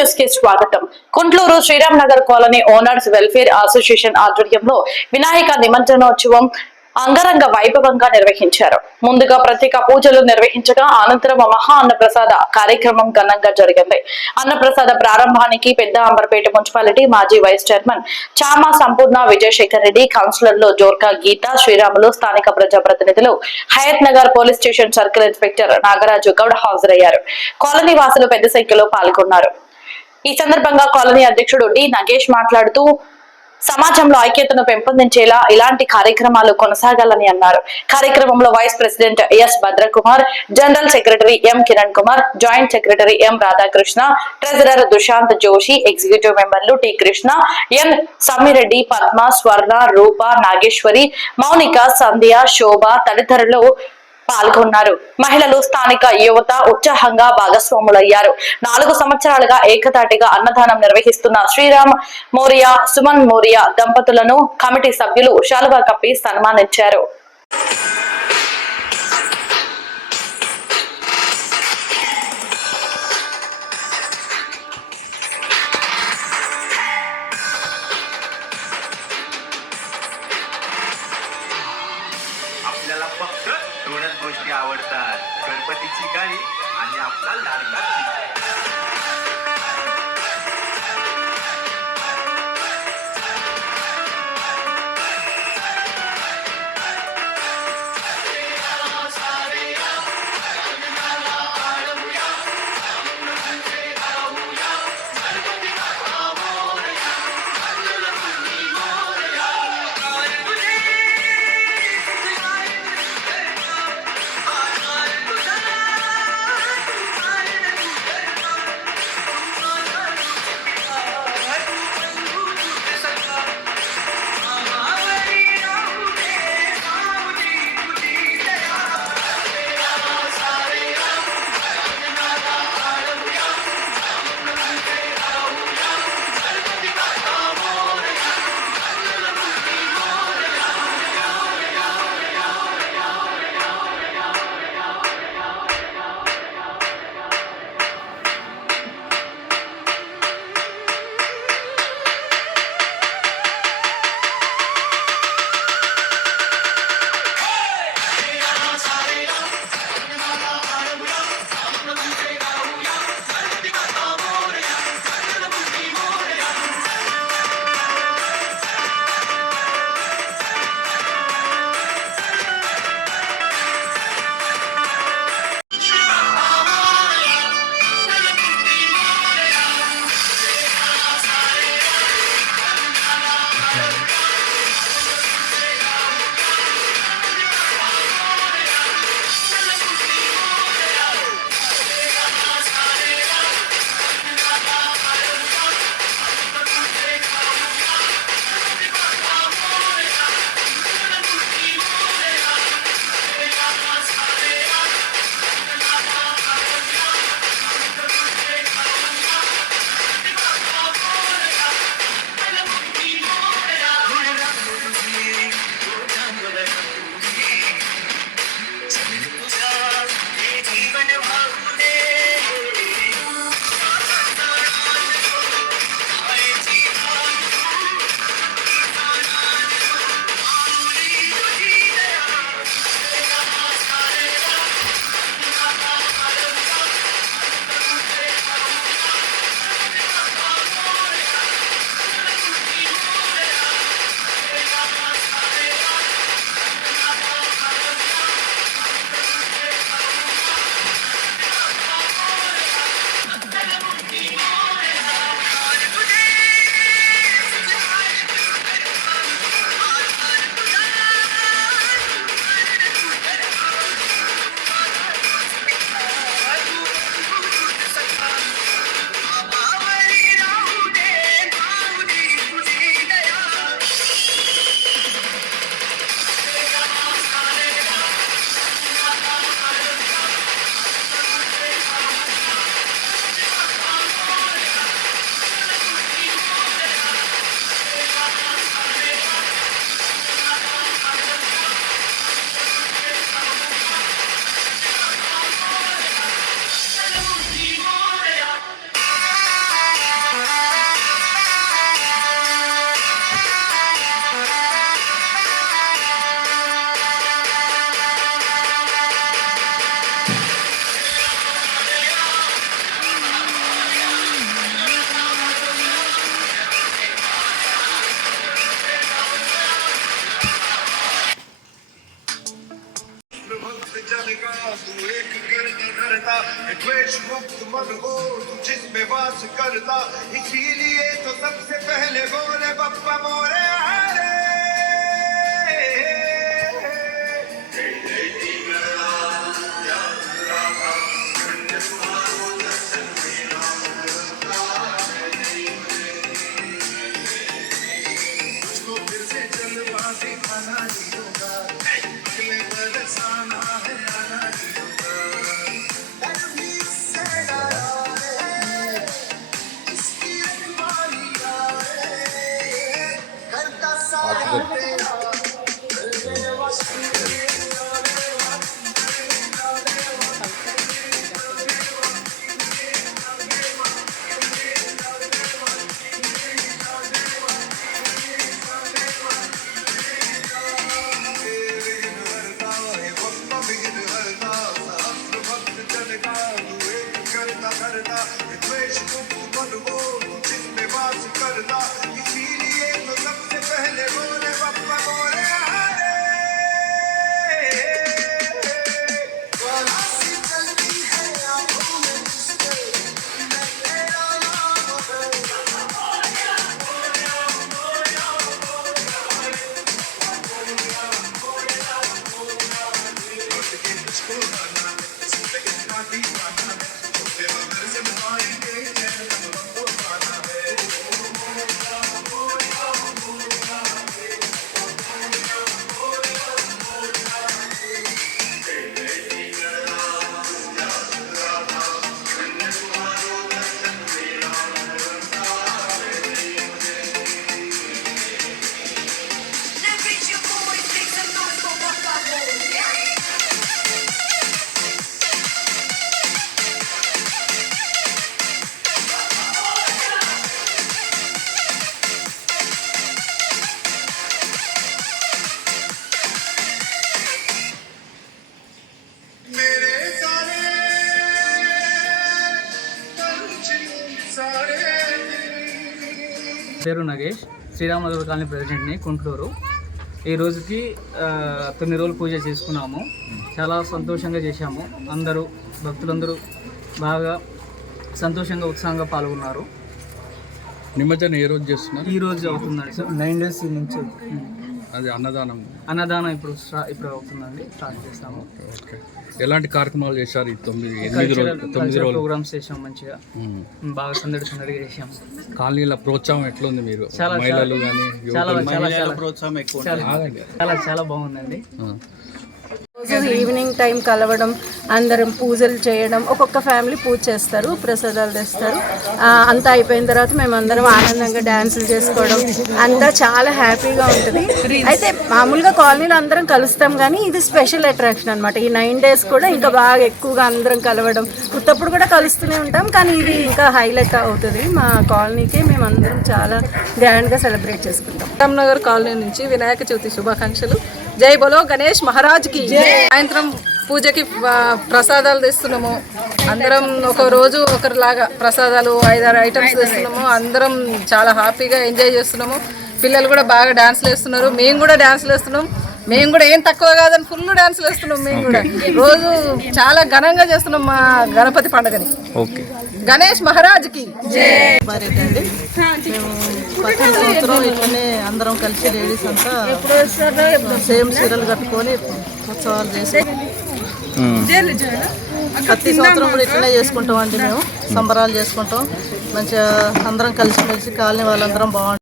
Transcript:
న్యూస్కి స్వాగతం. Kuntloor Sriram Nagar colony owners welfare association ఆధ్వర్యంలో వినాయక నిమజ్జనోత్సవం అంగరంగ వైభవంగా నిర్వహించారు. ముందుగా ప్రత్యేక పూజలు నిర్వహించగా అనంతరం మహా అన్నప్రసాద కార్యక్రమం ఘనంగా జరిగింది. అన్నప్రసాద ప్రారంభానికి పెద్ద అంబర్పేట మున్సిపాలిటీ మాజీ వైస్ చైర్మన్ చామా సంపూర్ణ విజయశేఖర్ రెడ్డి కౌన్సిలర్లు జోర్కా గీత శ్రీరాములు స్థానిక ప్రజాప్రతినిధులు Hayath Nagar police station circle inspector Nagaraju Goud హాజరయ్యారు. కాలనీ వాసులు పెద్ద సంఖ్యలో పాల్గొన్నారు. ఈ సందర్భంగా కాలనీ అధ్యక్షుడు డి. నగేష్ మాట్లాడుతూ సమాజంలో ఐక్యతను పెంపొందించేలా ఇలాంటి కార్యక్రమాలు కొనసాగాలని అన్నారు. కార్యక్రమంలో vice president S. Bhadrakumar general secretary M. Kiran Kumar joint secretary M. Radhakrishna treasurer Dushant Joshi executive మెంబర్లు టి. కృష్ణ ఎన్. సమ్మిరెడ్డి పద్మ స్వర్ణ రూప నాగేశ్వరి మౌనిక సంధ్య శోభ తదితరులు పాల్గొన్నారు. మహిళలు స్థానిక యువత ఉత్సాహంగా భాగస్వాములయ్యారు. నాలుగు సంవత్సరాలుగా ఏకతాటిగా అన్నదానం నిర్వహిస్తున్న శ్రీరామ్ మోరియా సుమన్ మోరియా దంపతులను కమిటీ సభ్యులు శాలువా కప్పి సన్మానించారు. आवडतात. गणपतीची गाणी आणि आपला लाडका करता द्वेष मुक्त मन हो जिसमें वास करता, इसीलिए तो सबसे पहले बोले, बप्पा मोरे हरे పేరు నగేష్. శ్రీరామనగర్ కాలనీ ప్రెసిడెంట్ని కుంట్లూరు ఈ రోజుకి తొమ్మిది రోజులు పూజ చేసుకున్నాము. చాలా సంతోషంగా చేశాము. అందరూ భక్తులందరూ బాగా సంతోషంగా ఉత్సాహంగా పాల్గొన్నారు. నిమజ్జనం ఏ రోజు చేస్తున్నారు? ఈ రోజు అవుతుందండి సార్. నైన్ డేస్ నుంచి అది అన్నదానం. అన్నదానం ఇప్పుడు ఇప్పుడు అవుతుందండి స్టార్ట్ చేస్తాము. ఓకే ఎలాంటి కార్యక్రమాలు చేశారు ఈ తొమ్మిది ఎనిమిది రోజులు తొమ్మిది రోజులు? ప్రోగ్రామ్స్ చేసాం మంచిగా. బాగా సందడి సందడిగా చేసాం కాలనీల ప్రోత్సాహం ఎట్లుంది మీరు? చాలా మహిళలు కానీ చాలా చాలా చాలా. చాలా చాలా చాలా బాగుందండి. ఈవినింగ్ టైం కలవడం అందరం పూజలు చేయడం ఒక్కొక్క ఫ్యామిలీ పూజ చేస్తారు ప్రసాదాలు తెస్తారు. అంతా అయిపోయిన తర్వాత మేము అందరం ఆనందంగా డ్యాన్సులు చేసుకోవడం అంతా చాలా హ్యాపీగా ఉంటుంది. అయితే మామూలుగా కాలనీలో అందరం కలుస్తాం కానీ ఇది స్పెషల్ అట్రాక్షన్ అనమాట ఈ నైన్ డేస్ కూడా ఇంకా బాగా ఎక్కువగా అందరం కలవడం ఉత్తప్పుడు కూడా కలుస్తూనే ఉంటాం కానీ ఇది ఇంకా హైలైట్ అవుతుంది. మా కాలనీకి మేము అందరం చాలా గ్రాండ్గా సెలబ్రేట్ చేసుకుంటాం. రామ్నగర్ కాలనీ నుంచి వినాయక చవితి శుభాకాంక్షలు. జై బోలో గణేష్ మహారాజ్కి సాయంత్రం పూజకి ప్రసాదాలు తెస్తున్నాము. అందరం ఒక రోజు ఒకరిలాగా ప్రసాదాలు ఐదారు ఐటమ్స్ తెస్తున్నాము. అందరం చాలా హ్యాపీగా ఎంజాయ్ చేస్తున్నాము. పిల్లలు కూడా బాగా డాన్స్లు వేస్తున్నారు మేము కూడా డాన్స్లు వేస్తున్నాం మేము కూడా ఏం తక్కువ కాదని ఫుల్ డాన్స్లు వేస్తున్నాం మేము కూడా. రోజు చాలా ఘనంగా చేస్తున్నాం మా గణపతి పండుగని. ఓకే గణేష్ మహారాజ్కి. అండి మేము ప్రతి సంవత్సరం ఇట్లనే అందరం కలిసి లేడీస్ అంతా సేమ్ చీరలు కట్టుకొని ఉత్సవాలు చేసి ప్రతి సంవత్సరం కూడా ఇట్లనే చేసుకుంటాం అండి మేము. సంబరాలు చేసుకుంటాం. మంచిగా అందరం కలిసి కాలనీ వాళ్ళందరం బాగుంటాం.